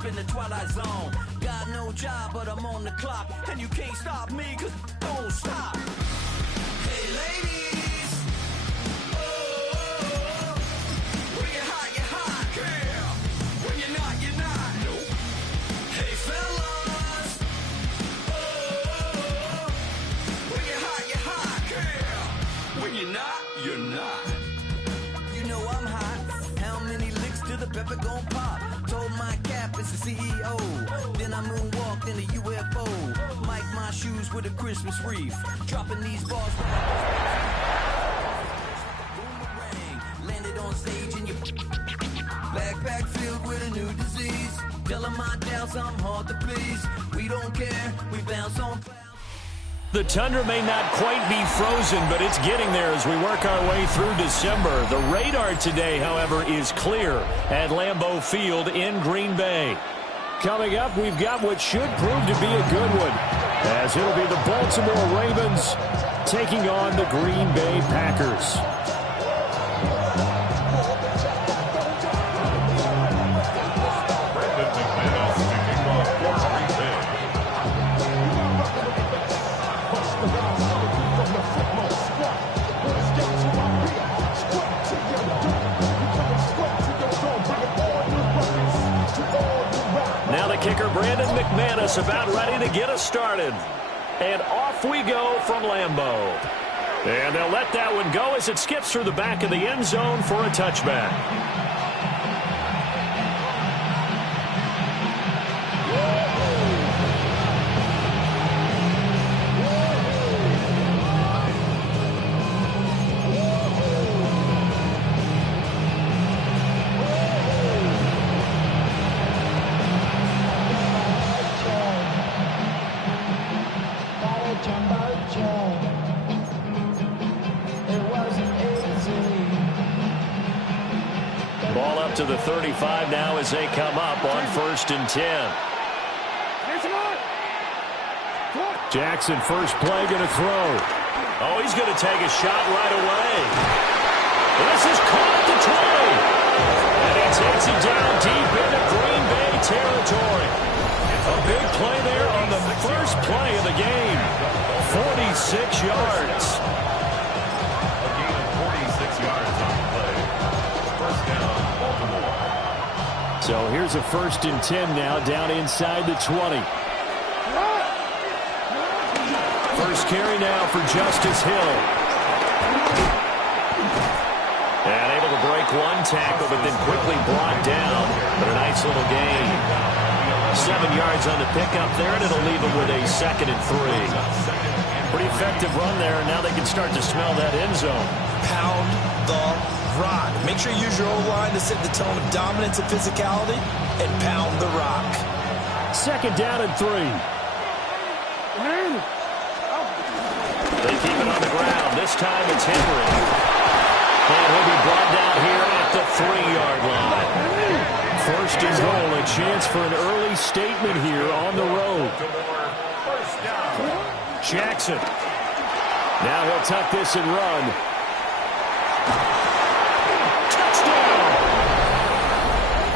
up in the twilight zone. Got no job, but I'm on the clock, and you can't stop me, cause don't stop. Hey ladies, oh, when you're hot, girl. When you're not, you're not. Nope. Hey fellas, oh, when you're hot, girl. When you're not, you're not. You know I'm hot. How many licks till the pepper gon' pop? Told my cap it's the CEO. Then I moonwalked in a UFO. Mike my shoes with a Christmas wreath. Dropping these balls. Boomerang. Landed on stage in your backpack filled with a new disease. Tell 'em my doubts I'm hard to please. We don't care. We bounce on. The tundra may not quite be frozen, but it's getting there as we work our way through December. The radar today, however, is clear at Lambeau Field in Green Bay. Coming up, we've got what should prove to be a good one, as it'll be the Baltimore Ravens taking on the Green Bay Packers. Kicker Brandon McManus about ready to get us started. And off we go from Lambeau. And they'll let that one go as it skips through the back of the end zone for a touchback. To the 35 now as they come up on 1st and 10. Jackson, first play, going to throw. Oh, he's going to take a shot right away. This is caught at the 20. And he takes it down deep into Green Bay territory. A big play there on the first play of the game. 46 yards. A gain of 46 yards on the play. First down. So here's a 1st and 10 now, down inside the 20. First carry now for Justice Hill. And able to break one tackle, but then quickly brought down. But a nice little gain. 7 yards on the pickup there, and it'll leave them with a 2nd and 3. Pretty effective run there, and now they can start to smell that end zone. Pound the rock. Make sure you use your O-line to set the tone of dominance and physicality and pound the rock. 2nd down and 3. They keep it on the ground. This time it's Henry. And he'll be brought down here at the 3-yard line. 1st and goal, a chance for an early statement here on the road. Jackson. Now he'll tuck this and run.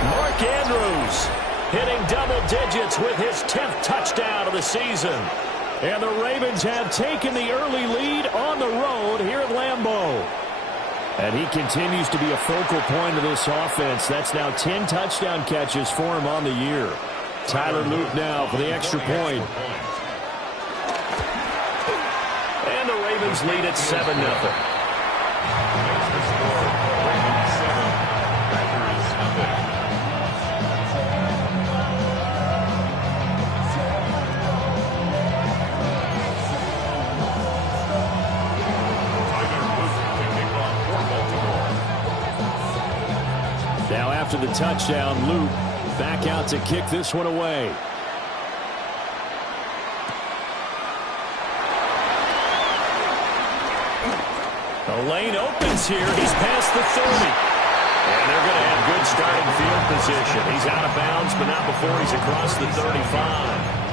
Mark Andrews hitting double digits with his 10th touchdown of the season. And the Ravens have taken the early lead on the road here at Lambeau. And he continues to be a focal point of this offense. That's now 10 touchdown catches for him on the year. Tyler Luke now for the extra point. And the Ravens lead at 7-0. Now after the touchdown, Luke back out to kick this one away. The lane opens here. He's past the 30. And they're going to have good starting field position. He's out of bounds, but not before he's across the 35.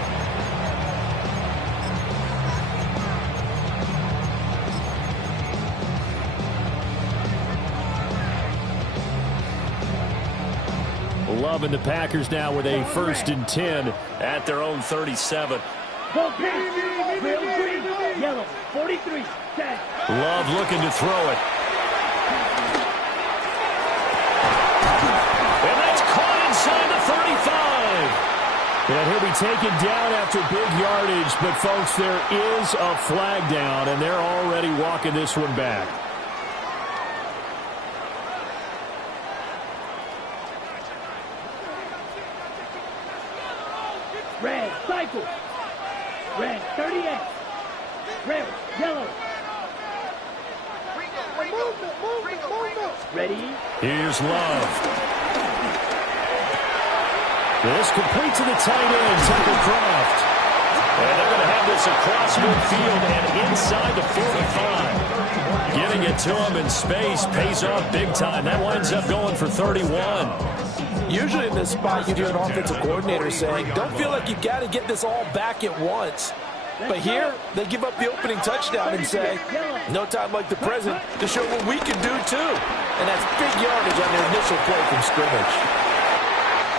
Love and the Packers now with a 1st and 10 at their own 37. Ball pass. Real green. Yellow. 43. Set. Love looking to throw it. And that's caught inside the 35. And he'll be taken down after big yardage. But, folks, there is a flag down, and they're already walking this one back. Red, cycle. Red, 38. Red, yellow. Movement. Ready? Here's Love. This complete to the tight end, Tucker Kraft. And they're going to have this across midfield and inside the 45. Getting it to him in space pays off big time. That winds up going for 31. Usually in this spot, you'd hear an offensive coordinator saying, don't feel like you've got to get this all back at once. But here, they give up the opening touchdown and say, no time like the present to show what we can do too. And that's big yardage on their initial play from scrimmage.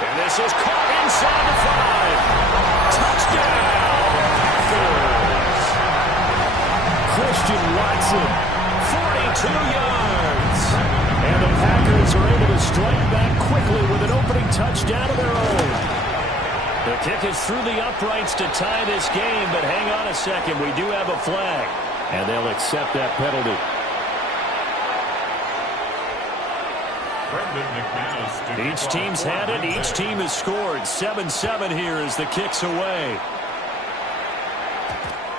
And this is caught inside the 5. Touchdown, Packers. Christian Watson, 42 yards. And the Packers are able to strike back quickly with an opening touchdown of their own. The kick is through the uprights to tie this game, but hang on a second. We do have a flag, and they'll accept that penalty. Each team's had it. Each team has scored. 7-7 here as the kick's away.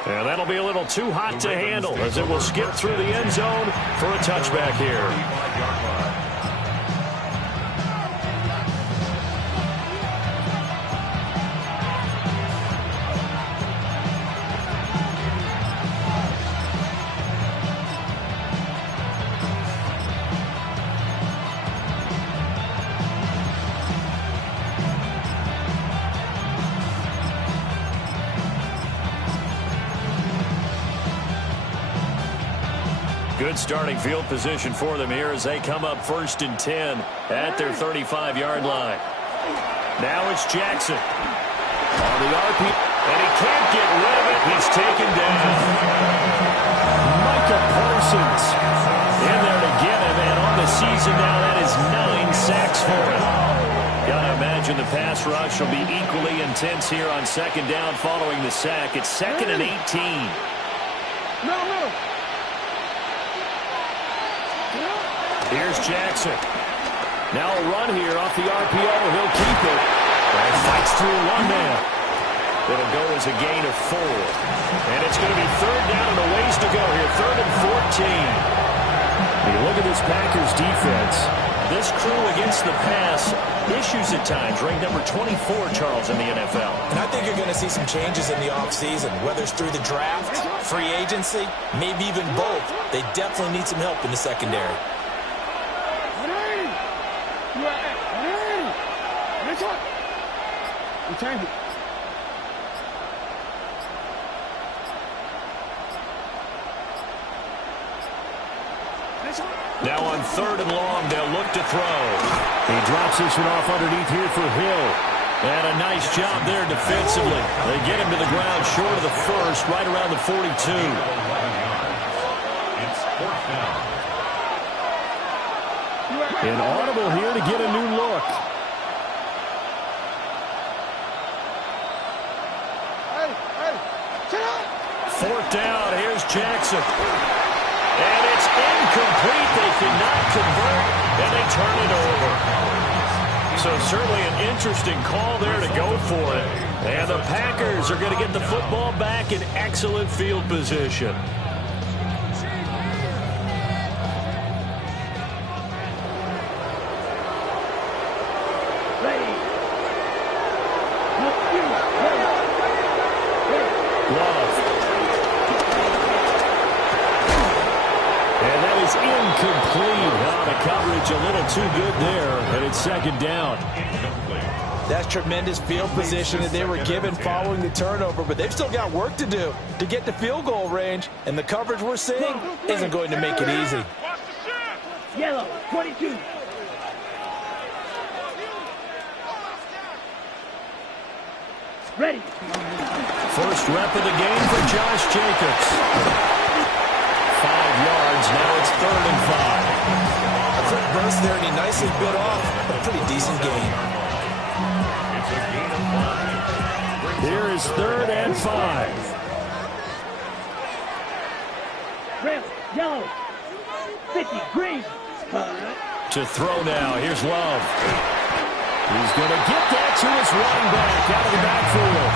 And that'll be a little too hot to handle as it will skip through the end zone for a touchback here. Good starting field position for them here as they come up 1st and 10 at their 35-yard line. Now it's Jackson on the RP, and he can't get rid of it. He's taken down. Micah Parsons in there to get him, and on the season now, that is 9 sacks for him. Gotta imagine the pass rush will be equally intense here on 2nd down following the sack. It's 2nd and 18. No. Here's Jackson. Now a run here off the RPO. He'll keep it. And fights through one man. It'll go as a gain of 4. And it's going to be 3rd down and a ways to go here. 3rd and 14. You look at this Packers defense. This crew against the pass, issues at times. Ranked number 24, Charles, in the NFL. And I think you're going to see some changes in the offseason, whether it's through the draft, free agency, maybe even both. They definitely need some help in the secondary. Return it. Now on 3rd and long, they'll look to throw. He drops this one off underneath here for Hill. And a nice job there defensively. They get him to the ground short of the 1st, right around the 42. It's 4th down. An audible here to get a new look. Fourth down, here's Jackson. And it's incomplete. They cannot convert, and they turn it over. So certainly an interesting call there to go for it. And the Packers are going to get the football back in excellent field position. Coverage a little too good there, and it's 2nd down. That's tremendous field position that they were given following the turnover, but they've still got work to do to get to field goal range, and the coverage we're seeing isn't going to make it easy. Yellow, 22. Ready. First rep of the game for Josh Jacobs. 5 yards. Now it's 3rd and 5. A quick burst there, and he nicely bit off a pretty decent game. Here is 3rd and 5. Red, yellow, 50, green. To throw now. Here's Love. He's going to get that to his running back out of the backfield.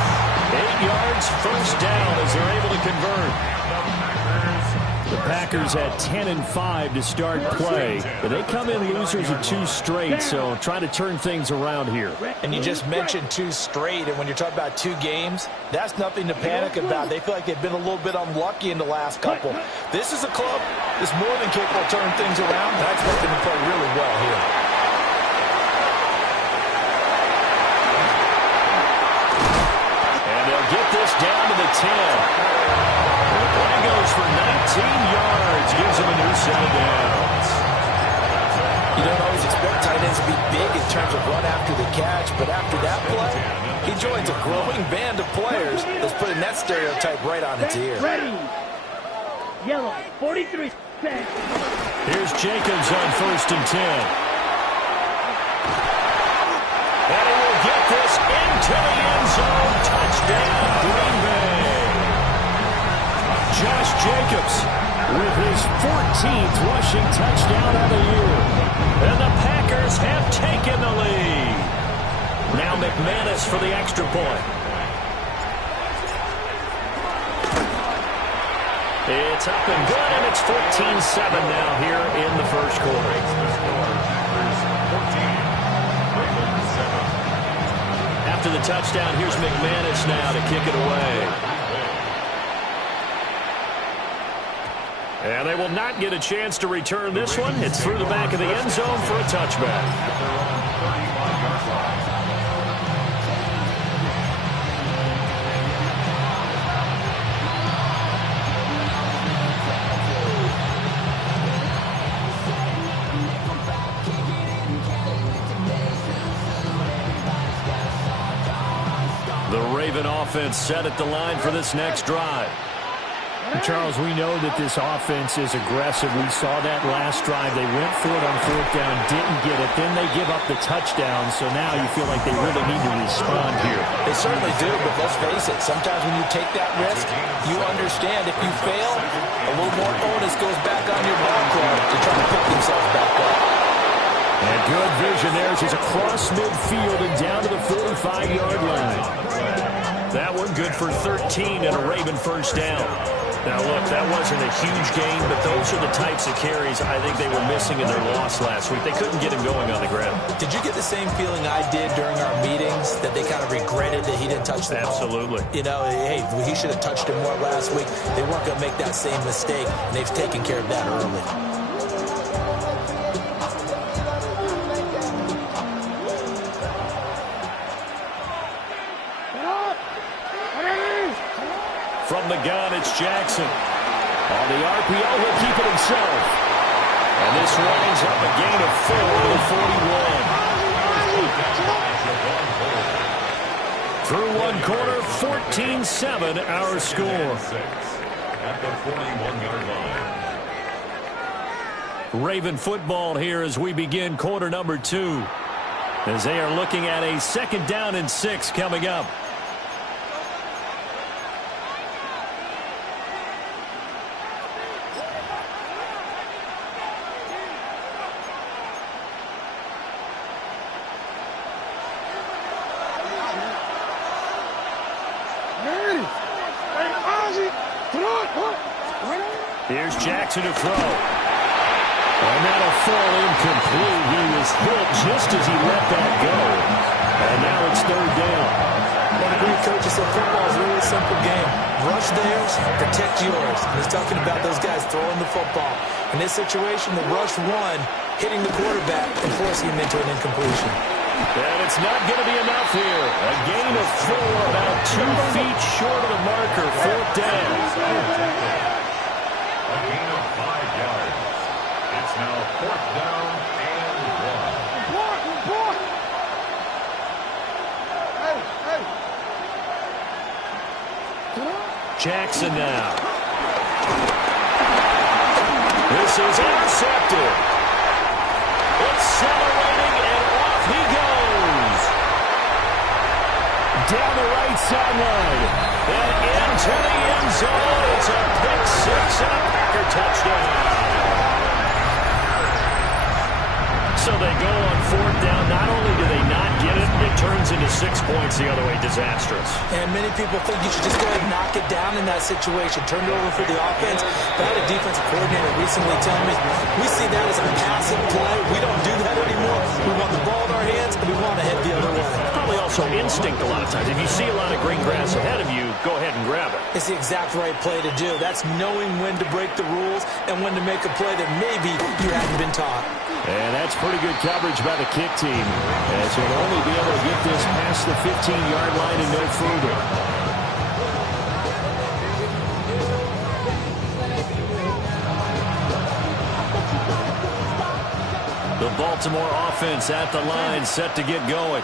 8 yards, first down as they're able to convert. The Packers had 10 and 5 to start play, but they come in losers of 2 straight, so trying to turn things around here. And you just mentioned 2 straight, and when you're talking about 2 games, that's nothing to panic about. They feel like they've been a little bit unlucky in the last couple. This is a club that's more than capable of turning things around, and I expect them to play really well here. And they'll get this down to the 10. The play goes for 19 yards, gives him a new set of downs. You don't always expect tight ends to be big in terms of run after the catch, but after that play, he joins a growing band of players that's putting that stereotype right on its ear. Ready. Yellow, 43. Here's Jacobs on 1st and 10. And he will get this into the end zone. Touchdown, Green Bay. Josh Jacobs with his 14th rushing touchdown of the year. And the Packers have taken the lead. Now McManus for the extra point. It's up and good, and it's 14-7 now here in the first quarter. After the touchdown, here's McManus now to kick it away. And they will not get a chance to return this one. It's through the back of the end zone for a touchback. The Raven offense set at the line for this next drive. Charles, we know that this offense is aggressive. We saw that last drive. They went for it on 4th down, didn't get it. Then they give up the touchdown, so now you feel like they really need to respond here. They certainly do, but let's face it, sometimes when you take that risk, you understand if you fail, a little more onus goes back on your back to try to pick themselves back up. And good vision there as he's across midfield and down to the 45-yard line. That one good for 13 and a Raven first down. Now, look, that wasn't a huge gain, but those are the types of carries I think they were missing in their loss last week. They couldn't get him going on the ground. Did you get the same feeling I did during our meetings, that they kind of regretted that he didn't touch the ball? Absolutely. You know, hey, he should have touched him more last week. They weren't going to make that same mistake, and they've taken care of that early. From the gun, it's Jackson. On the RPO, he'll keep it himself. And this winds up a gain of 4 to the 41. Through one quarter, 14-7 our score. At the 41-yard line. Raven football here as we begin quarter number 2. As they are looking at a 2nd down and 6 coming up. Here's Jackson to throw. And that'll fall incomplete. He was hit just as he let that go. And now it's 3rd down. One of the great coaches said football is a really simple game. Rush theirs, protect yours. And he's talking about those guys throwing the football. In this situation, the rush one, hitting the quarterback and forcing him into an incompletion. And it's not going to be enough here. A gain of 4, about 2 feet short of the marker. 4th down. A gain of 5 yards. It's now 4th down and 1. Jackson now. This is intercepted. Accelerating, and off he goes. Down the right sideline. And into the end zone. It's a pick six and a Packer touchdown. So they go on fourth down. Not only do they not get it, it turns into 6 points the other way. Disastrous. And many people think you should just go ahead and knock it down in that situation. Turn it over for the offense. But I had a defensive coordinator recently tell me, we see that as a passive play. We don't do that anymore. We want the ball in our hands, and we want to head the other way. Probably also instinct a lot of times. If you see a lot of green grass ahead of you, go ahead and grab it. It's the exact right play to do. That's knowing when to break the rules and when to make a play that maybe you hadn't been taught. And that's pretty good coverage by the kick team, as he'll only be able to get this past the 15-yard line and no further. The Baltimore offense at the line, set to get going.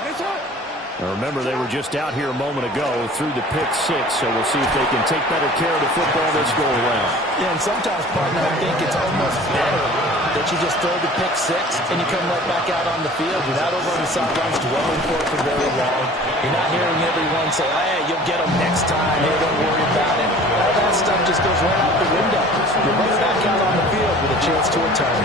Now remember, they were just out here a moment ago through the pick six, so we'll see if they can take better care of the football this go around. Yeah, and sometimes, partner, I think it's almost better that you just throw the pick six and you come right back out on the field. You're not over on the sidelines dwelling for it for very long. You're not hearing everyone say, hey, you'll get them next time. Hey, don't worry about it. All that stuff just goes right out the window. You're right back out on the field with a chance to return.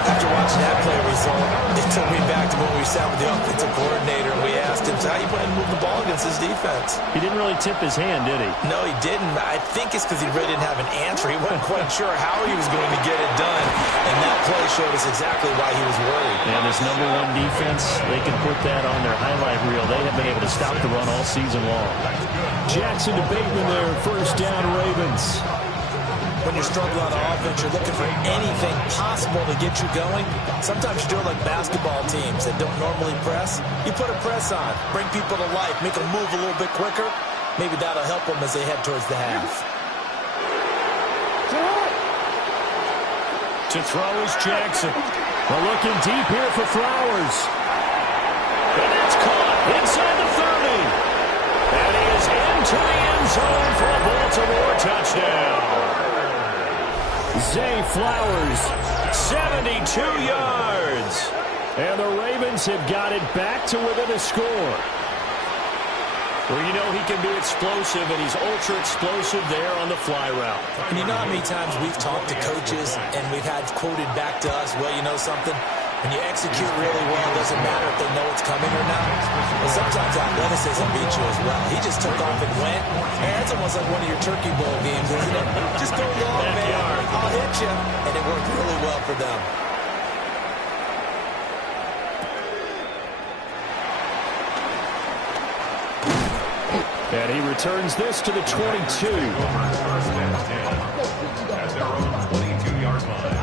After watching that play result, it took me back to when we sat with the offensive coordinator and we asked him, how you plan to move the ball against this defense? He didn't really tip his hand, did he? No, he didn't. I think it's because he really didn't have an answer. He wasn't quite sure how he was going to get it done. And that play showed us exactly why he was worried. And this number one defense, they can put that on their highlight reel. They have been able to stop the run all season long. Jackson to Bateman there, first down Ravens. When you're struggling on offense, you're looking for anything possible to get you going. Sometimes you do it like basketball teams that don't normally press. You put a press on, bring people to life, make them move a little bit quicker. Maybe that'll help them as they head towards the half. To throw is Jackson. We're looking deep here for Flowers. And it's caught inside the 30. And he is into the end zone for a Baltimore touchdown. Zay Flowers, 72 yards. And the Ravens have got it back to within a score. Well, you know he can be explosive, and he's ultra-explosive there on the fly route. And you know how many times we've talked to coaches and we've had quoted back to us, well, you know something? When you execute really well, it doesn't matter if they know it's coming or not. But sometimes athleticism beats you as well. He just took off and went. And it's almost like one of your Turkey Bowl games, isn't it? Just go long, man. I'll hit you. And it worked really well for them. And he returns this to the 22. First and 10 at their own 22-yard line.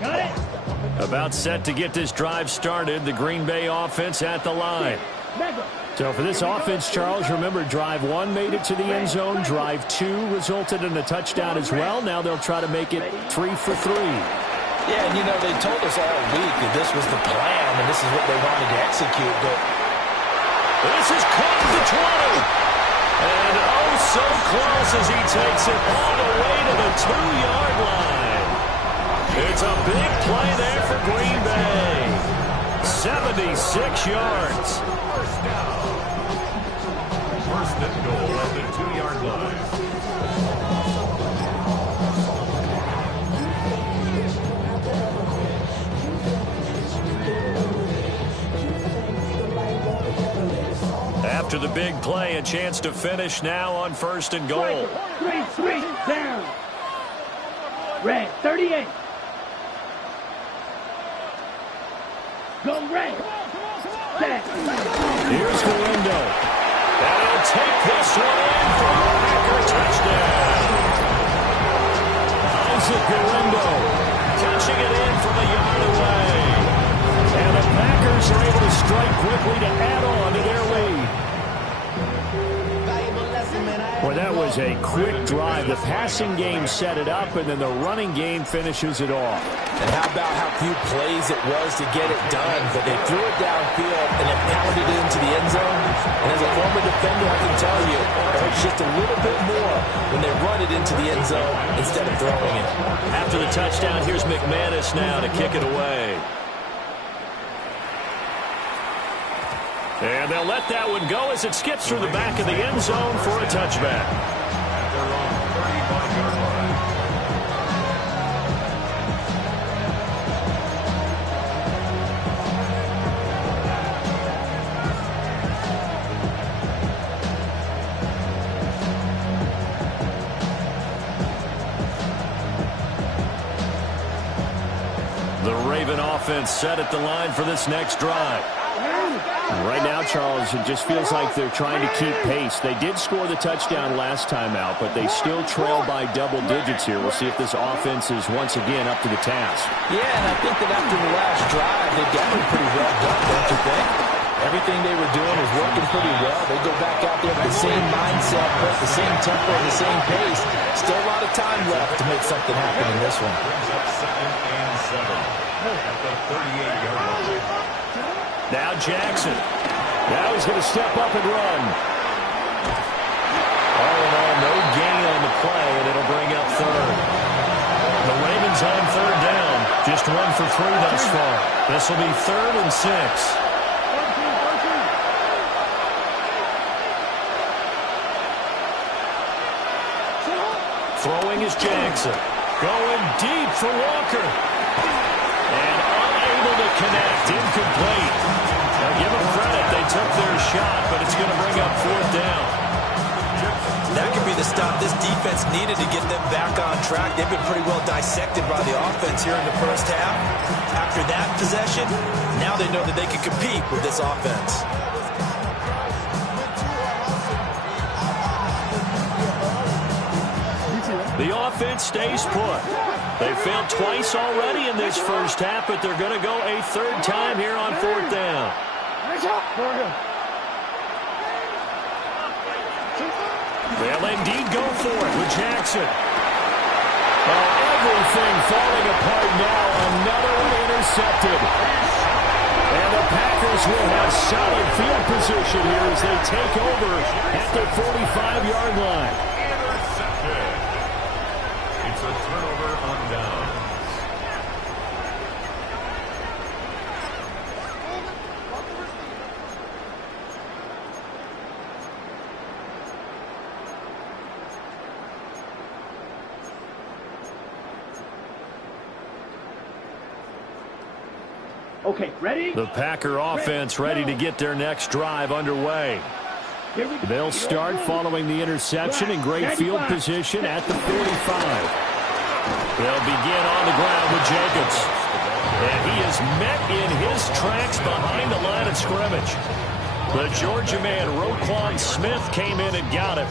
Got it. About set to get this drive started, the Green Bay offense at the line. So for this offense, Charles, remember, drive one made it to the end zone. Drive two resulted in a touchdown as well. Now they'll try to make it 3 for 3. Yeah, and you know, they told us all week that this was the plan and this is what they wanted to execute. But this is caught at the 20. And oh, so close as he takes it all the way to the 2-yard line. It's a big play there for Green Bay. 76 yards. First and goal at the 2-yard line. After the big play, a chance to finish now on first and goal. 3 down. Red 38. Go Red. Set. Here's Galindo. And he'll take this one in for a Packer touchdown. Isaac Galindo catching it in from a yard away. And the Packers are able to strike quickly to add on to their lead. Valuable lesson, man. Well, that was a quick drive. The passing game set it up, and then the running game finishes it off. And how about how few plays it was to get it done? But they threw it downfield and then pounded it into the end zone. And as a former defender, I can tell you, it hurts just a little bit more when they run it into the end zone instead of throwing it. After the touchdown, here's McManus now to kick it away. And they'll let that one go as it skips through the back of the end zone for a touchback. At their own 35-yard line. The Raven offense set at the line for this next drive. Right now, Charles, it just feels like they're trying to keep pace. They did score the touchdown last time out, but they still trail by double digits here. We'll see if this offense is once again up to the task. Yeah, and I think that after the last drive, they've gotten pretty well done, don't you think? Everything they were doing was working pretty well. They go back out there with the same mindset, but the same tempo, the same pace. Still a lot of time left to make something happen in this one. Brings up 2nd and 7 at the 38-yard line. Now Jackson. Now he's going to step up and run. All in all, no gain on the play, and it'll bring up third. The Ravens on third down. Just 1 for 3 thus far. This will be 3rd and 6. Throwing is Jackson. Going deep for Walker. And unable to connect. Incomplete. Now give them credit. They took their shot, but it's going to bring up 4th down. That could be the stop this defense needed to get them back on track. They've been pretty well dissected by the offense here in the first half. After that possession, now they know that they can compete with this offense. The offense stays put. They failed twice already in this first half, but they're going to go a 3rd time here on 4th down. They'll indeed go for it with Jackson. Oh, everything falling apart now. Another one intercepted. And the Packers will have solid field position here as they take over at the 45-yard line. It's a turnover on downs. Okay, ready? The Packer offense ready to get their next drive underway. They'll start following the interception in great field position at the 45. They'll begin on the ground with Jacobs. And he is met in his tracks behind the line of scrimmage. The Georgia man, Roquan Smith, came in and got him.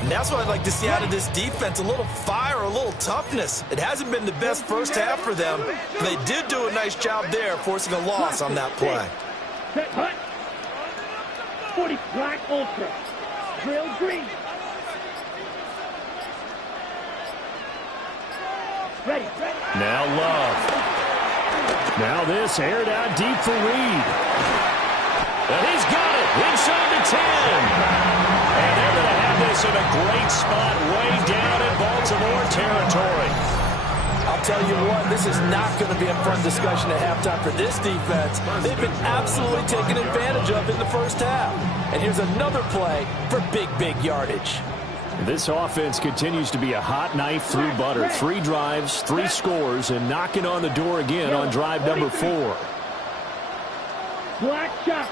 And that's what I'd like to see out of this defense, a little fire, a little toughness. It hasn't been the best first half for them. They did do a nice job there, forcing a loss on that play. Set, hut. 40 black ultra. Drill green. Ready. Now Love. Now this aired out deep for Reed. And he's got it inside the 10. And they're going to have this in a great spot way down in Baltimore territory. I'll tell you what, this is not going to be a fun discussion at halftime for this defense. They've been absolutely taken advantage of in the first half. And here's another play for big yardage. This offense continues to be a hot knife through butter. 3 drives, 3 scores, and knocking on the door again on drive number 4. Black shot.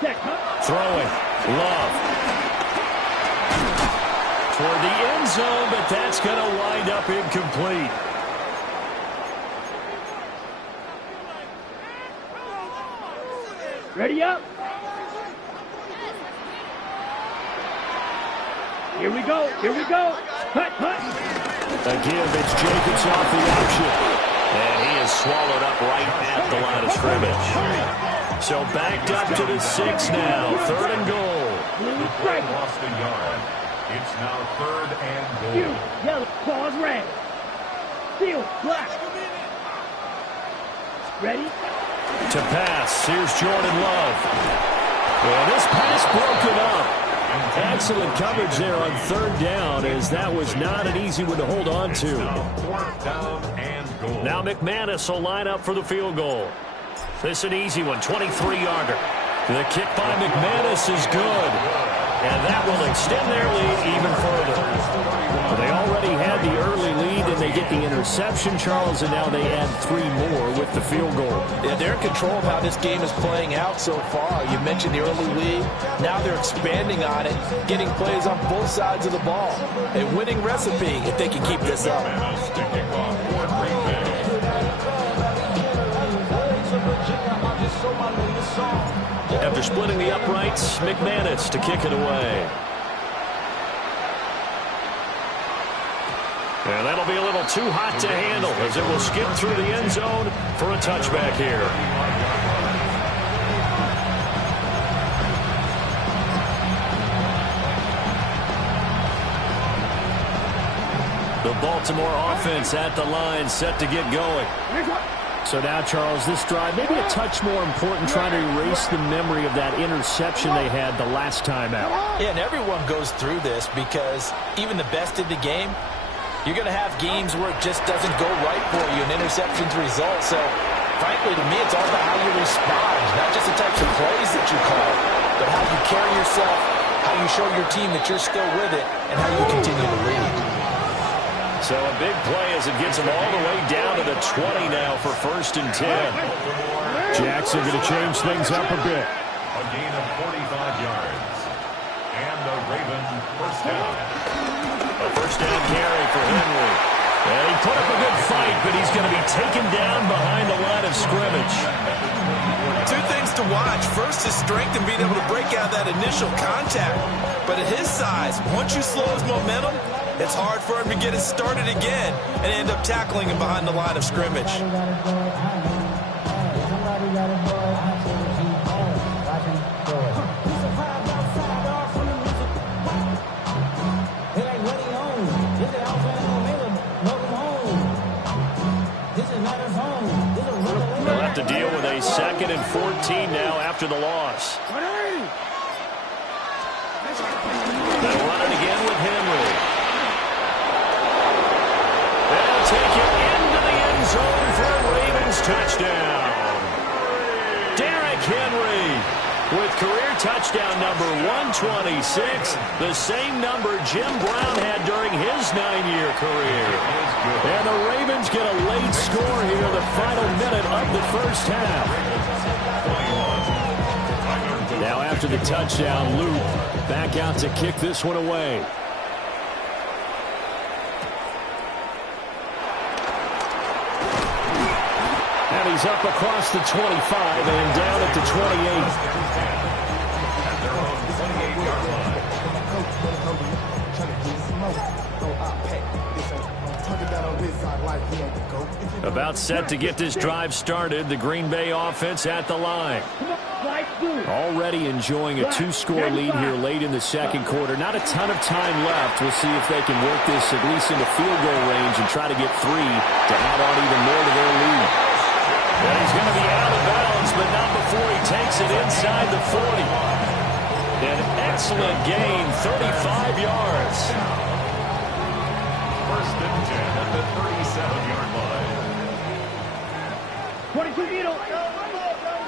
Set, hut. Throwing. Love. Toward the end zone, but that's going to wind up incomplete. Ready up. Here we go. Hut. Again, it's Jacobs off the option. And he is swallowed up right at the line of scrimmage. So backed up to the 6 now. 3rd and goal. Blue The play striker. lost a yard. It's now 3rd and goal. Q, yellow, pause red. Seal, black. Ready? To pass, here's Jordan Love. And this pass broken up. Excellent coverage there on 3rd down, as that was not an easy one to hold on to. Now 4th down and goal. Now McManus will line up for the field goal. This is an easy one, 23-yarder. The kick by McManus is good. And that will extend their lead even further. They already had the early lead, and they get the interception, Charles, and now they add 3 more with the field goal. Yeah, they're in control of how this game is playing out so far. You mentioned the early lead. Now they're expanding on it, getting plays on both sides of the ball. A winning recipe if they can keep this up. McManus to kick off for Green Bay. After splitting the uprights, McManus to kick it away. And that'll be a little too hot to handle, as it will skip through the end zone for a touchback here. The Baltimore offense at the line, set to get going. So now, Charles, this drive maybe a touch more important, trying to erase the memory of that interception they had the last time out. Yeah, and everyone goes through this because even the best in the game, you're going to have games where it just doesn't go right for you and interceptions result. So, frankly, to me, it's all about how you respond, not just the types of plays that you call, but how you carry yourself, how you show your team that you're still with it, and how you continue to lead. So a big play as it gets them all the way down to the 20 now for 1st and 10. Jackson going to change things up a bit. A gain of 45 yards. And a Raven 1st down. A 1st down carry for Henry. And he put up a good fight, but he's going to be taken down behind the line of scrimmage. 2 things to watch. First, his strength and being able to break out that initial contact. But at his size, once you slow his momentum, it's hard for him to get it started again and end up tackling him behind the line of scrimmage. They'll have to deal with a 2nd and 14 now after the loss. They'll run it again with Henry. They'll take it into the end zone for a Ravens touchdown. Derrick Henry with career touchdown number 126, the same number Jim Brown had during his 9-year career. And the Ravens get a late score here, the final minute of the 1st half. Now after the touchdown, Luke back out to kick this one away. And he's up across the 25 and down at the 28. At their own 28-yard line. About set to get this drive started. The Green Bay offense at the line. Already enjoying a 2-score lead here late in the 2nd quarter. Not a ton of time left. We'll see if they can work this at least into field goal range and try to get 3 to add on even more to their lead. And he's going to be out of bounds, but not before he takes it inside the 40. An excellent gain, 35 yards. 1st and 10 at the 37-yard line. 22 Vito.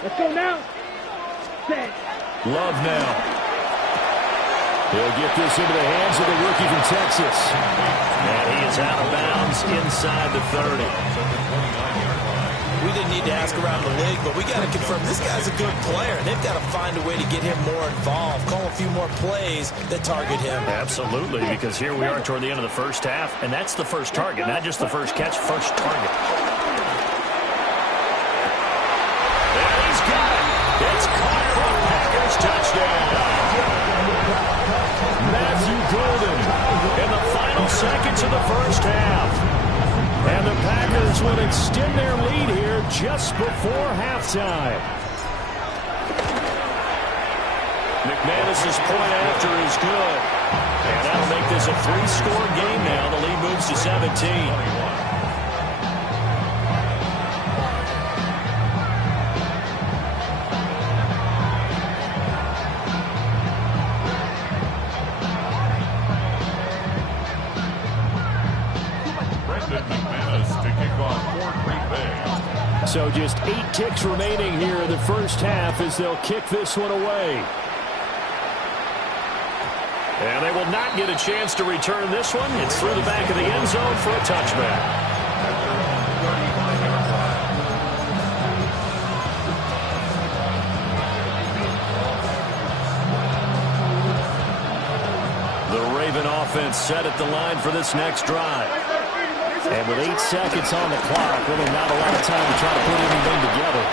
Let's go now. Set. Love now. He'll get this into the hands of the rookie from Texas. And he is out of bounds inside the 30. We didn't need to ask around the league, but we got to confirm this guy's a good player. They've got to find a way to get him more involved, call a few more plays that target him. Absolutely, because here we are toward the end of the 1st half, and that's the first target, not just the first catch, first target. And he's got it. It's caught for a Packers touchdown. Matthew Golden in the final seconds of the 1st half. And the Packers will extend their lead here just before halftime. McManus's point after is good. And that'll make this a 3-score game now. The lead moves to 17. So just 8 ticks remaining here in the first half as they'll kick this one away. And they will not get a chance to return this one. It's through the back of the end zone for a touchback. The Raven offense set at the line for this next drive. And with 8 seconds on the clock, really not a lot of time to try to put anything together.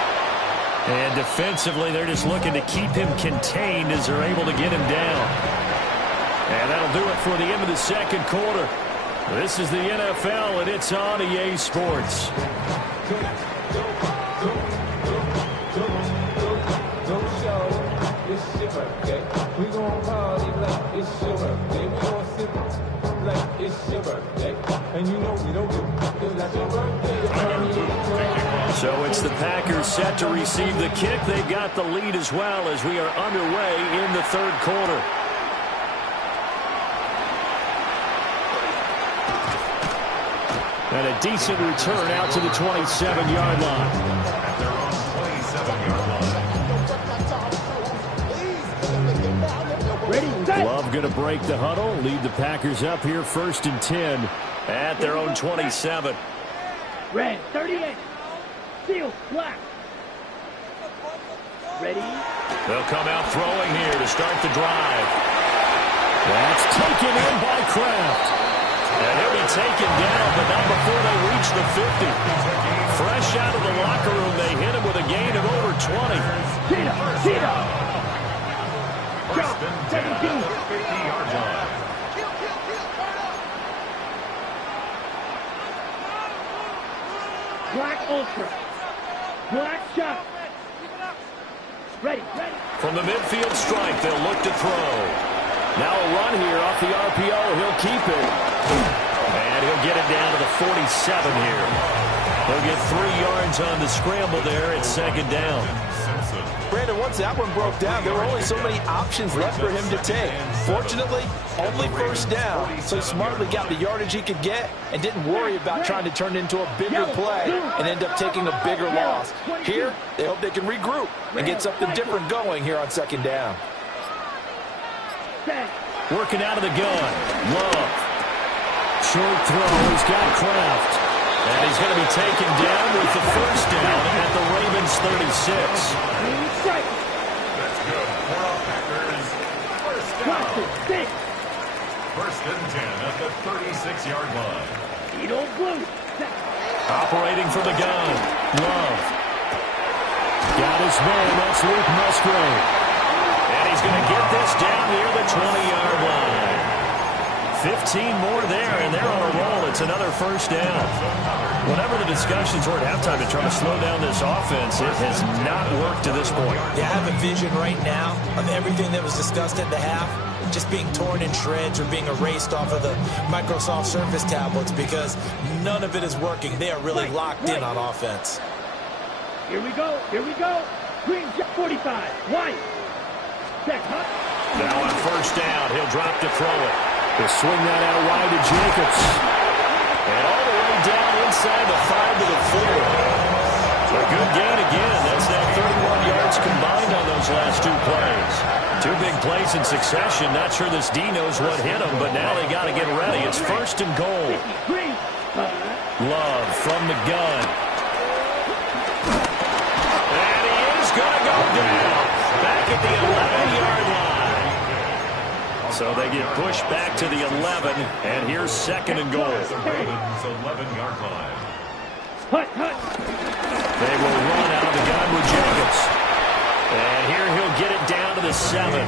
And defensively, they're just looking to keep him contained as they're able to get him down. And that'll do it for the end of the second quarter. This is the NFL, and it's on EA Sports. So it's the Packers set to receive the kick. They've got the lead as well as we are underway in the third quarter. And a decent return out to the 27-yard line. At their own 27-yard line. Ready, set. Love going to break the huddle, lead the Packers up here 1st and 10 at their own 27. Red, 38. Seal, black. Ready. They'll come out throwing here to start the drive. That's taken in by Kraft. And he'll be taken down, but not before they reach the 50. Fresh out of the locker room, they hit him with a gain of over 20. Cheetah. First and 10 at the 50-yard line. Black ultra. Black shot. Ready. From the midfield stripe, they'll look to throw. Now a run here off the RPO. He'll keep it. And he'll get it down to the 47 here. He'll get 3 yards on the scramble there at second down. Brandon, once that one broke down, there were only so many options left for him to take. Fortunately, only first down, so he smartly got the yardage he could get and didn't worry about trying to turn it into a bigger play and end up taking a bigger loss. Here, they hope they can regroup and get something different going here on second down. Working out of the gun. Love. Short throw. He's got Kraft. And he's going to be taken down with the first down at the Ravens 36. That's good. For our Packers, first and 10 at the 36-yard line. Operating from the gun. Love. Got his man. That's Luke Musgrave. And he's going to get this down near the 20-yard line. 15 more there, and they're on a roll. It's another first down. Whatever the discussions were at halftime to try to slow down this offense, it has not worked to this point. Yeah, I have a vision right now of everything that was discussed at the half just being torn in shreds or being erased off of the Microsoft Surface tablets because none of it is working. They are really locked in on offense. Here we go. Green 45. White. Set. Now on first down, he'll drop to throw it. They'll swing that out wide to Jacobs. And all the way down inside the 5 to the 4. A good gain again. That's now 31 yards combined on those last 2 plays. 2 big plays in succession. Not sure this D knows what hit him, but now they got to get ready. It's first and goal. Love from the gun. And he is going to go down. Back at the 11-yard line. So they get pushed back to the 11, and here's second and goal. The Ravens 11-yard line. They will run out of the gun with Jacobs. And here he'll get it down to the 7.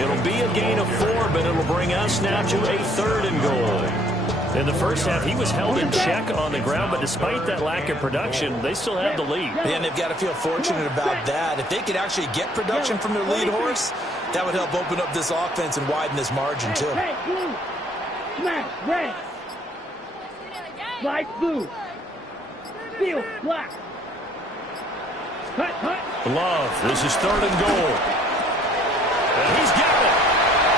It'll be a gain of 4, but it'll bring us now to a third and goal. In the first half, he was held in check on the ground, but despite that lack of production, they still have the lead. And they've got to feel fortunate about that. If they could actually get production from their lead horse, That would help open up this offense and widen this margin, too. Red, blue. Smash, red. Slide, blue. Steal, black. Cut, cut. Love, this is 3rd and goal. And he's got it.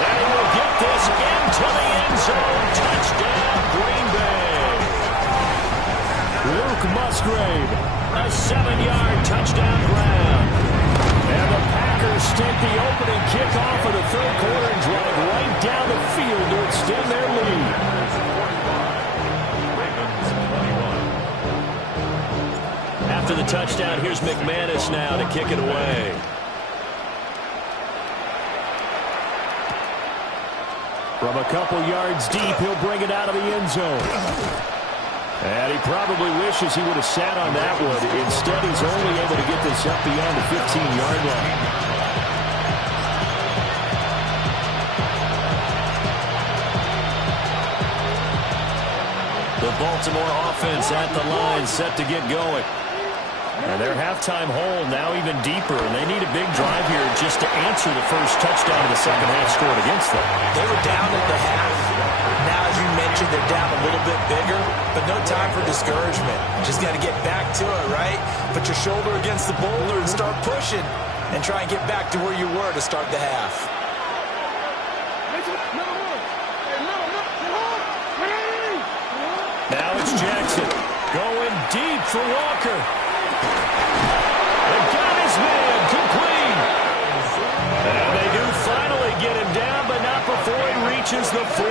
And he will get this into the end zone. Touchdown, Green Bay. Luke Musgrave, a 7-yard touchdown grab. And the Packers take the opening kickoff of the 3rd quarter and drive right down the field to extend their lead. After the touchdown, here's McManus now to kick it away. From a couple yards deep, he'll bring it out of the end zone. And he probably wishes he would have sat on that one. Instead, he's only able to get this up beyond the 15-yard line. The Baltimore offense at the line, set to get going. And their halftime hole now even deeper, and they need a big drive here just to answer the first touchdown of the second half scored against them. They were down at the half. Now, as you mentioned, they're down a little bit bigger, but no time for discouragement. Just got to get back to it, right? Put your shoulder against the boulder and start pushing, and try and get back to where you were to start the half. Now it's Jackson going deep for Walker. And got his man complete. And they do finally get him down, but not before he reaches the 41.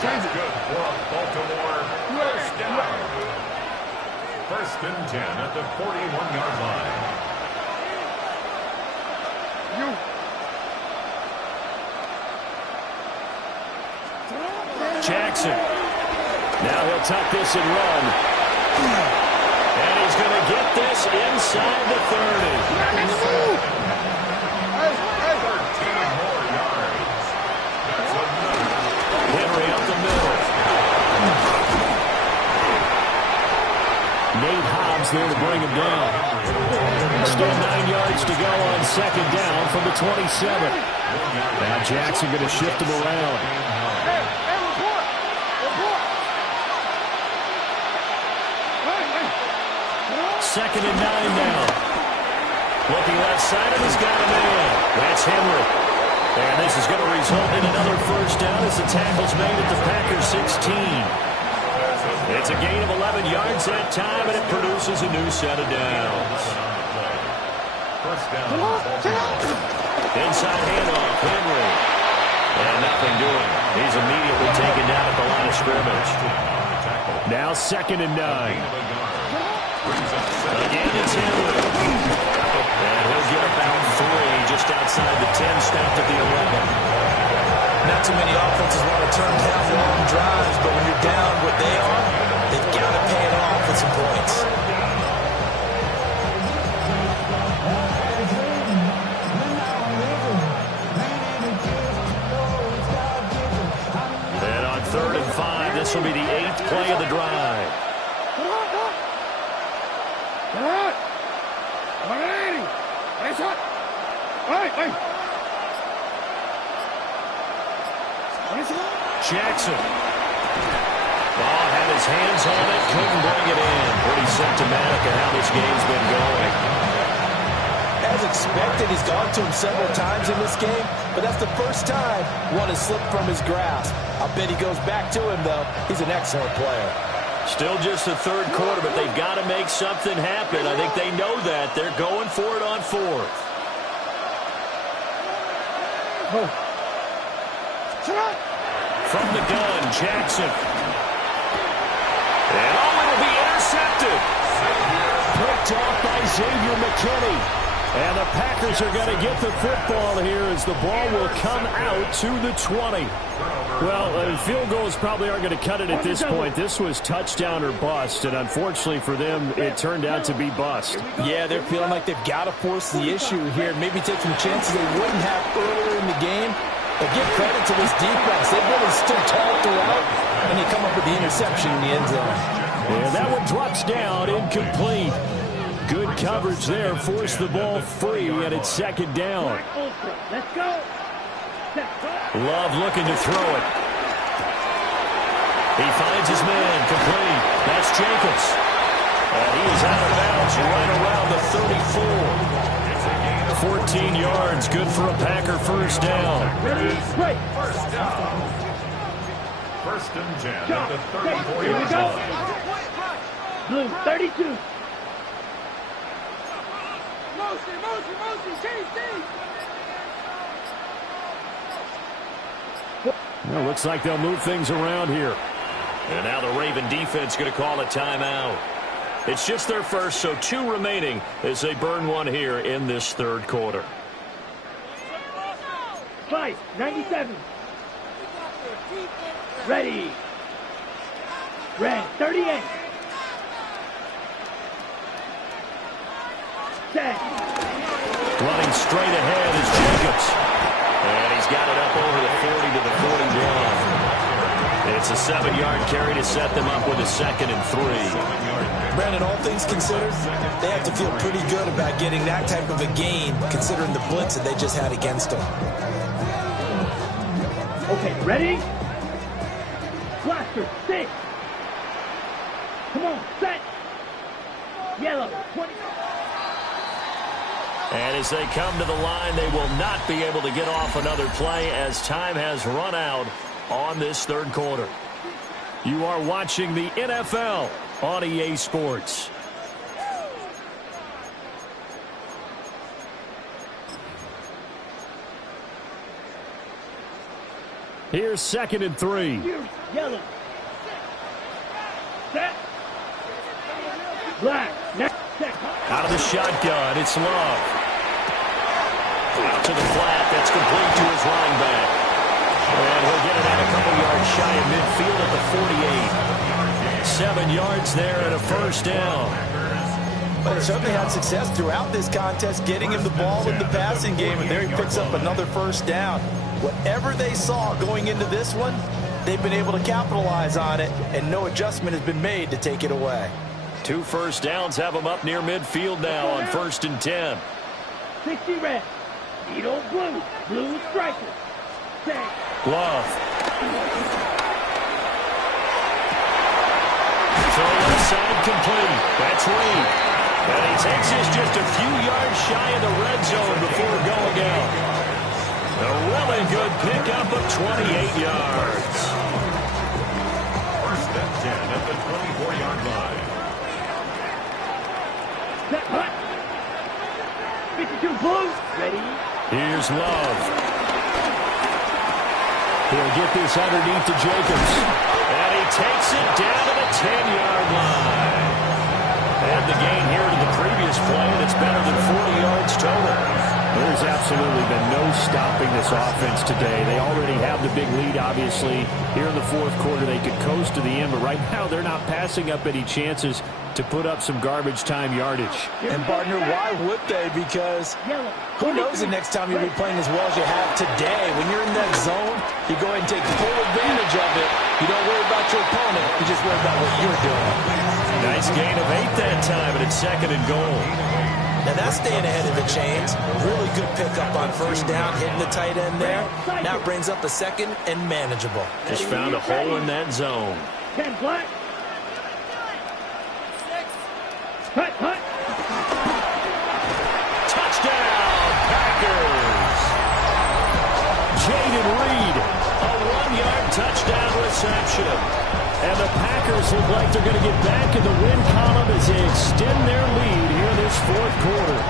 That's good for Baltimore. First down. 1st and 10 at the 41-yard line. Jackson. Now he'll tuck this and run. And he's going to get this inside the 30. 13 more yards. That's another. Henry up the middle. Nate Hobbs there to bring him down. Still 9 yards to go on 2nd down from the 27. Now Jackson going to shift him around. 2nd and 9 now. Looking left side, and he's got a man. That's Henry. And this is going to result in another first down as the tackle's made at the Packers 16. It's a gain of 11 yards that time, and it produces a new set of downs. First down. Inside handoff, Henry. And nothing doing. He's immediately taken down at the line of scrimmage. Now 2nd and 9. Again, it's Henry. And he'll get about 3 just outside the 10, stopped at the 11. Not too many offenses want to turn down long drives, but when you're down what they are, they've got to pay it off with some points. And on 3rd and 5, this will be the 8th play of the drive. Jackson. Ball had his hands on it, couldn't bring it in. Pretty symptomatic of how this game's been going. As expected, he's gone to him several times in this game, but that's the first time one has slipped from his grasp. I'll bet he goes back to him, though. He's an excellent player. Still just the 3rd quarter, but they've got to make something happen. I think they know that. They're going for it on 4th. From the gun, Jackson. And it'll be intercepted. Picked off by Xavier McKinney. And the Packers are going to get the football here as the ball will come out to the 20. Well, field goals probably aren't going to cut it at this point. This was touchdown or bust, and unfortunately for them, it turned out to be bust. Yeah, they're feeling like they've got to force the issue here, maybe take some chances they wouldn't have earlier in the game. But give credit to this defense. They've really stood tall throughout, and they come up with the interception in the end zone. And that one drops down, incomplete. Good coverage there. Forced the ball free, and it's second down. Let's go. Love looking to throw it. He finds his man, complete. That's Jacobs. And he is out of bounds right around the 34. 14 yards, good for a Packer first down. First down. First and 10 at the 34 Here we yard go. line. Blue, 32. Motion, change. Well, looks like they'll move things around here. And now the Raven defense going to call a timeout. It's just their first, so 2 remaining as they burn one here in this third quarter. 5, 97. Ready. Red, 38. Set. Running straight ahead is Jacobs. And he's got it up over the 40 to the 41. It's a 7-yard carry to set them up with a 2nd and 3. Brandon, all things considered, they have to feel pretty good about getting that type of a gain considering the blitz that they just had against them. Okay, ready? Blaster, 6. Come on, set. Yellow, 20. And as they come to the line, they will not be able to get off another play as time has run out on this third quarter. You are watching the NFL on EA Sports. Here's 2nd and 3. Yellow. Set. Black. Next. Set. Out of the shotgun, it's Love. Out to the flat, that's complete to his running back. And he'll get it out a couple yards shy of midfield at the 48. 7 yards there and a first down. But they certainly had success throughout this contest, getting him the ball in the passing game, and there he picks up another first down. Whatever they saw going into this one, they've been able to capitalize on it, and no adjustment has been made to take it away. 2 first downs have them up near midfield now on 1st and 10. 60 red. Needle blue. Blue striker. Set. Love. Throw left side complete. That's Reed. And he takes this just a few yards shy of the red zone before going out. A really good pickup of 28 yards. First and 10 at the 24-yard line. Set. Hut. 52 blue. Ready. Here's Love. He'll get this underneath to Jacobs. And he takes it down to the 10-yard line. And the gain here to the previous play, and it's better than 40 yards total. There's absolutely been no stopping this offense today. They already have the big lead, obviously. Here in the fourth quarter, they could coast to the end, but right now they're not passing up any chances to put up some garbage time yardage. And, partner, why would they? Because who knows the next time you'll be playing as well as you have today. When you're in that zone, you go ahead and take full advantage of it. You don't worry about your opponent. You just worry about what you're doing. Nice gain of 8 that time, and it's 2nd and goal. Now that's staying ahead of the chains. Really good pickup on first down, hitting the tight end there. Now it brings up a 2nd and manageable. Just found a hole in that zone. 10 black. Hut, hut. Touchdown, Packers! Jaden Reed, a 1-yard touchdown reception. And the Packers look like they're going to get back in the win column as they extend their lead here in this fourth quarter.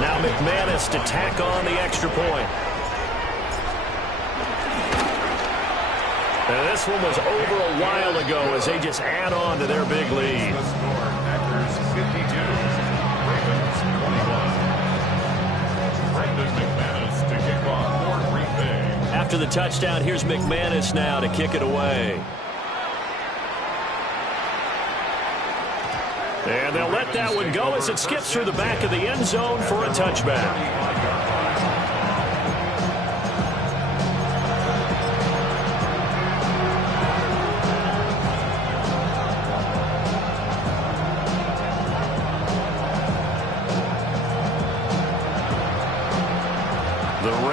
Now McManus to tack on the extra point. And this one was over a while ago as they just add on to their big lead. The score, Packers 52, Ravens 21. Brendan McManus to kick off for Green Bay. After the touchdown, here's McManus now to kick it away. And they'll let that one go as it skips through the back of the end zone for a touchback.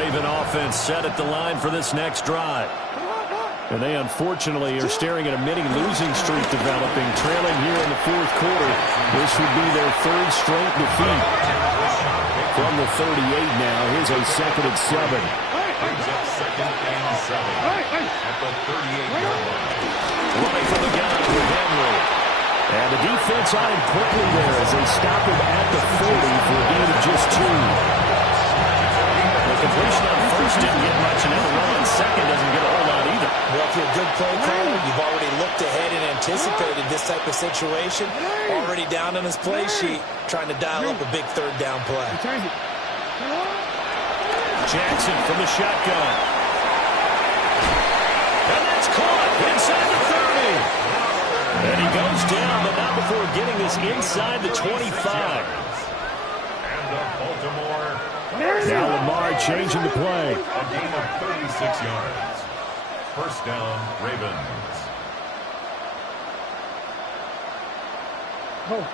Raven offense set at the line for this next drive. And they unfortunately are staring at a mini losing streak developing, trailing here in the fourth quarter. This would be their third straight defeat. From the 38 now, here's a 2nd and 7. Brings up 2nd and 7 at the 38-yard line. Running from the gun with Henry. And the defense on him quickly there as they stop him at the 40 for a gain of just 2. The completion on first didn't get much, and then the run on second doesn't get a whole lot either. Well, if you're a good play caller, you've already looked ahead and anticipated this type of situation. Already down on his play sheet, trying to dial up a big 3rd down play. Jackson from the shotgun. And that's caught inside the 30. And he goes down, but not before getting this inside the 25. And the Baltimore. Now Lamar changing the play. A gain of 36 yards. First down, Ravens. Go.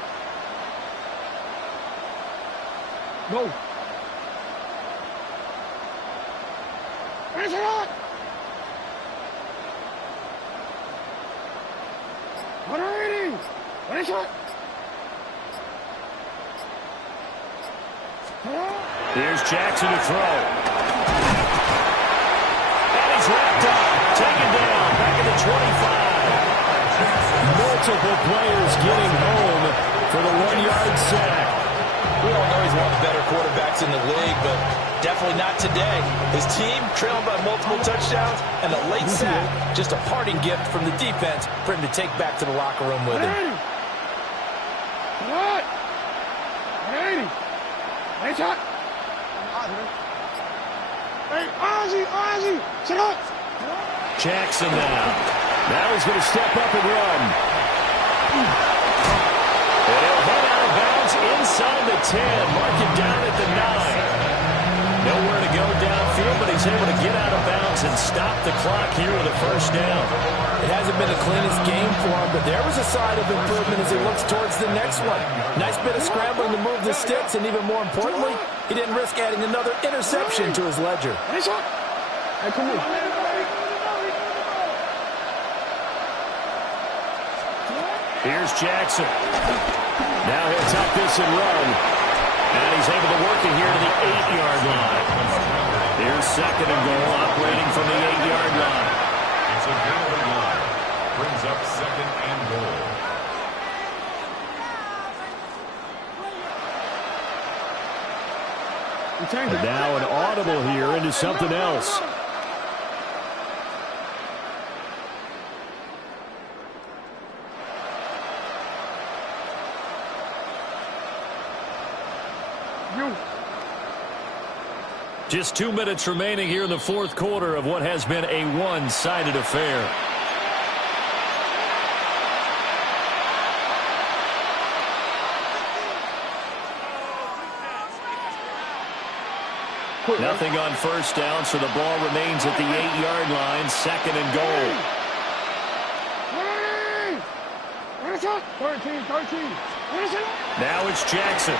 Go. Finish it up. What are reading? Finish it. Here's Jackson to throw. And he's wrapped up. Taken down. Back at the 25. Multiple players getting home for the 1-yard sack. We all know he's one of the better quarterbacks in the league, but definitely not today. His team trailing by multiple touchdowns, and a late sack, just a parting gift from the defense for him to take back to the locker room with him. What? Hey, shot. Hey, Ozzy, sit up. Jackson now. Now he's going to step up and run. And he'll head out of bounds inside the 10. Mark it down at the 9. Nowhere to go downfield, but he's able to get out of bounds and stop the clock here with a first down. It hasn't been the cleanest game for him, but there was a sign of improvement as he looks towards the next one. Nice bit of scrambling to move the sticks, and even more importantly, he didn't risk adding another interception to his ledger. Hey, come on. Here's Jackson. Now he'll tuck this and run. And he's able to work it here to the 8-yard line. Here's 2nd and goal, operating from the 8-yard line. It's a gain of 9. Brings up 2nd and goal. And now an audible here into something else. Just 2 minutes remaining here in the fourth quarter of what has been a one-sided affair. Nothing on first down, so the ball remains at the 8-yard line, 2nd and goal. 13. Now it's Jackson.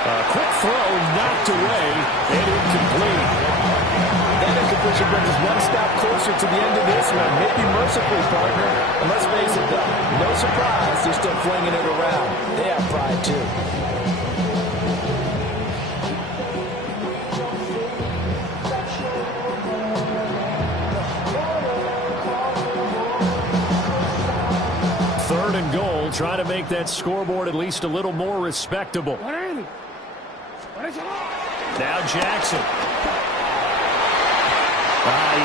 A quick throw knocked away and incomplete. That incompletion brings us one stop closer to the end of this one. Maybe mercifully, partner. And let's face it, though, no surprise, they're still flinging it around. They have pride, too. Third and goal, try to make that scoreboard at least a little more respectable. Now Jackson. He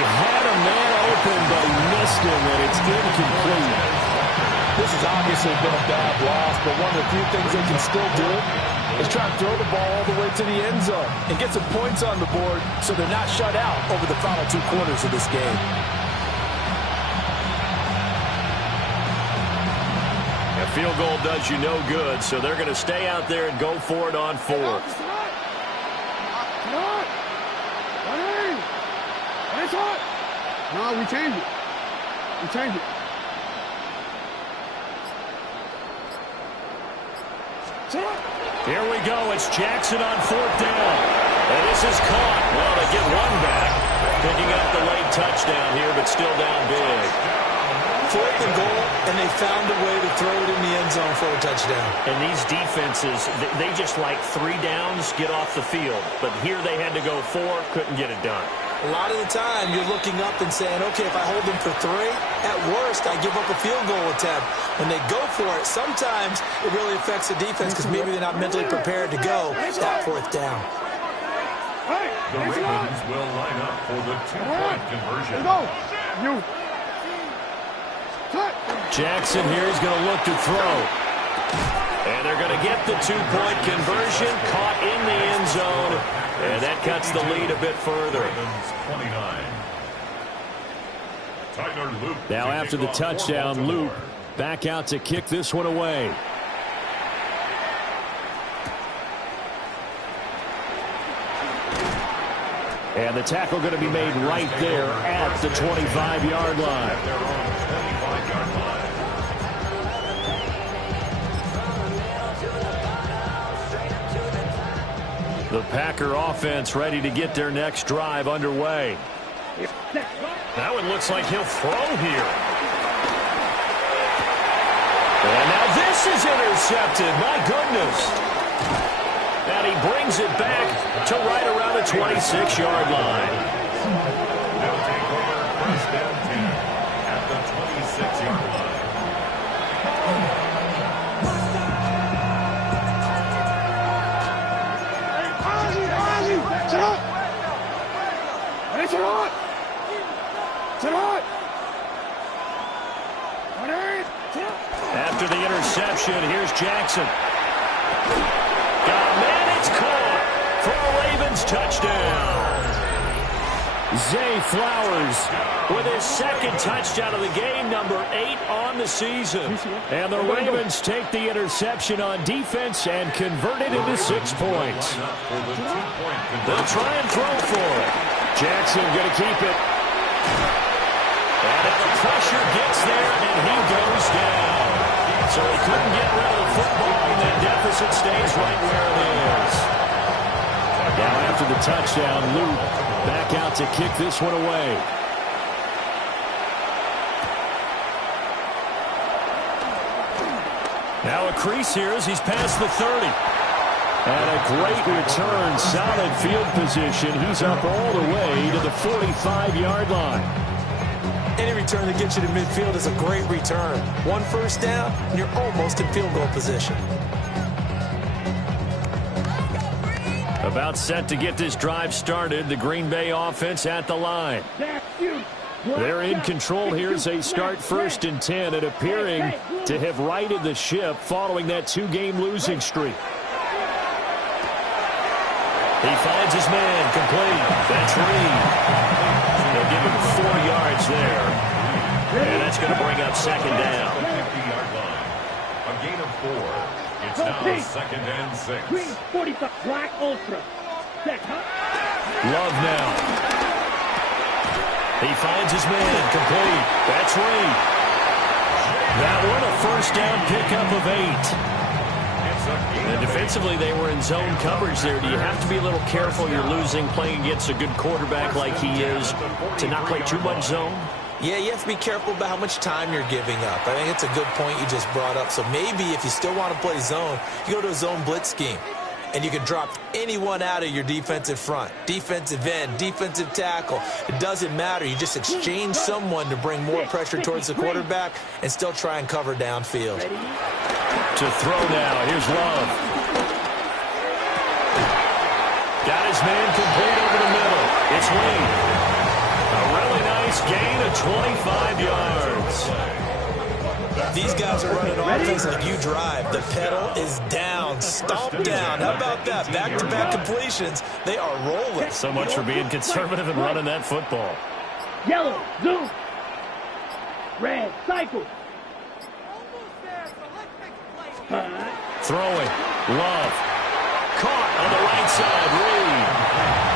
had a man open, but he missed him, and it's incomplete. This has obviously been a bad loss, but one of the few things they can still do is try to throw the ball all the way to the end zone and get some points on the board so they're not shut out over the final 2 quarters of this game. A field goal does you no good, so they're going to stay out there and go for it on 4th. No, we change it. Here we go. It's Jackson on 4th down. And this is caught. Well, they get one back. Picking up the late touchdown here, but still down big. 4th and goal, and they found a way to throw it in the end zone for a touchdown. And these defenses, they just like 3 downs, get off the field. But here they had to go 4, couldn't get it done. A lot of the time, you're looking up and saying, okay, if I hold them for 3, at worst, I give up a field goal attempt. When they go for it, sometimes it really affects the defense because maybe they're not mentally prepared to go that 4th down. The Ravens will line up for the 2-point conversion. Jackson here is going to look to throw. And they're going to get the 2-point conversion, caught in the end zone, and that cuts the lead a bit further. Now after the touchdown, Luke back out to kick this one away. And the tackle going to be made right there at the 25-yard line. The Packer offense ready to get their next drive underway. Now it looks like he'll throw here. And now this is intercepted. My goodness. And he brings it back to right around the 26-yard line. They'll take over 1st and 10 at the 26-yard line. After the interception, here's Jackson. Got a man, it's caught for a Ravens touchdown. Zay Flowers with his 2nd touchdown of the game, number 8 on the season. And the Ravens take the interception on defense and convert it into 6 points. They'll try and throw for it. Jackson going to keep it. And the pressure gets there, and he goes down. So he couldn't get rid of the football, and that deficit stays right where it is. Now after the touchdown, Luke back out to kick this one away. Now a crease here as he's past the 30. And a great return, solid field position. He's up all the way to the 45-yard line. Any return that gets you to midfield is a great return. 1 first down, and you're almost in field goal position. About set to get this drive started. The Green Bay offense at the line. They're in control here as they start 1st and 10 and appearing to have righted the ship following that 2-game losing streak. He finds his man complete. That's Reed. They'll give him 4 yards there. And that's going to bring up 2nd down. A gain of 4. It's now 2nd and 6. Green 45 black ultra. Love now. He finds his man complete. That's Reed. That one a 1st down pickup of 8. And defensively, they were in zone coverage there. Do you have to be a little careful? You're losing, playing against a good quarterback like he is, to not play too much zone? Yeah, you have to be careful about how much time you're giving up. I think it's a good point you just brought up. So maybe if you still want to play zone, you go to a zone blitz scheme. And you can drop anyone out of your defensive front. Defensive end, defensive tackle. It doesn't matter. You just exchange someone to bring more pressure towards the quarterback and still try and cover downfield. To throw now. Here's Love. Got his man complete over the middle. It's Reed. A really nice gain of 25 yards. These guys are running offense like you drive. The pedal is down, stomp down. How about that? Back-to-back completions. They are rolling. So much for being conservative and running that football. Yellow, zoom. Red, cycle. Throwing. Love. Caught on the right side. Reed.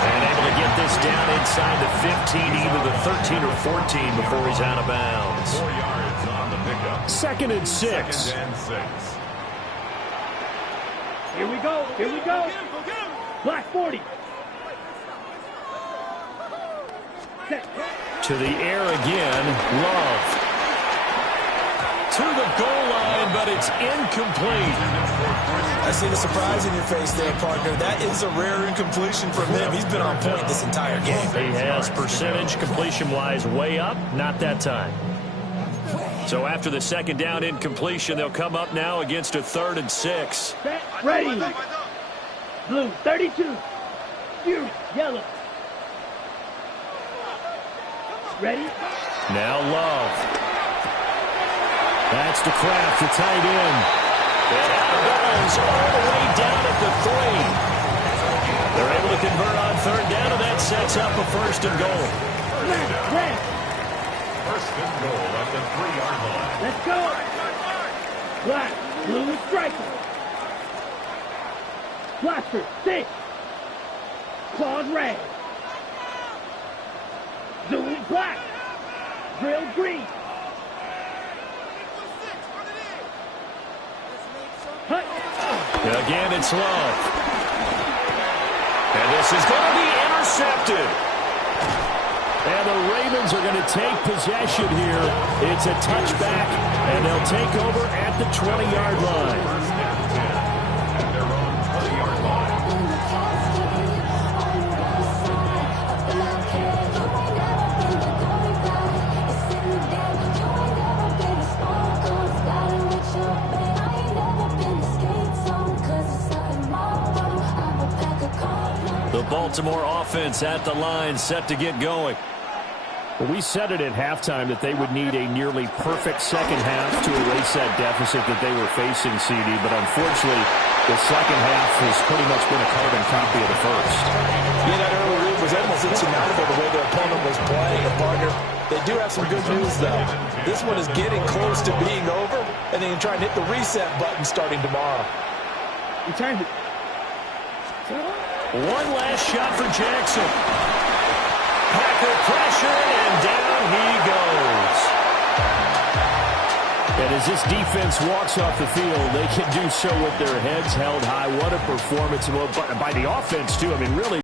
And able to get this down inside the 15, either the 13 or 14 before he's out of bounds. 4 yards on the pickup. 2nd and 6. 2nd and 6. Here we go. Here we go. Black 40. Set. To the air again. Love. To the goal line, but it's incomplete. I see the surprise in your face there, partner. That is a rare incompletion from him. He's been on point this entire game. He has percentage completion-wise way up. Not that time. So after the second down incompletion, they'll come up now against a 3rd and 6. Set. Ready. Blue 32. Fury. Yellow. Ready. Now Love. That's to Kraft, the tight end. And out of bounds all the way down at the 3. They're able to convert on 3rd down, and that sets up a 1st and goal. Red. 1st and goal at the 3-yard line. Let's go. Black. Blue striker. Blaster 6. Claws red. Zoom black. Drill green. Hut. Again, it's Love. And this is going to be intercepted. And the Ravens are going to take possession here. It's a touchback, and they'll take over at the 20-yard line. At their own 20-yard line. The Baltimore offense at the line, set to get going. Well, we said it at halftime that they would need a nearly perfect second half to erase that deficit that they were facing, CD. But unfortunately, the second half has pretty much been a carbon copy of the first. Yeah, that early lead was almost insurmountable the way their opponent was playing. A partner, they do have some good news, though. This one is getting close to being over, and they can try and hit the reset button starting tomorrow. Return it. One last shot for Jackson. Packer pressure, and down he goes. And as this defense walks off the field, they can do so with their heads held high. What a performance by the offense, too. I mean, really.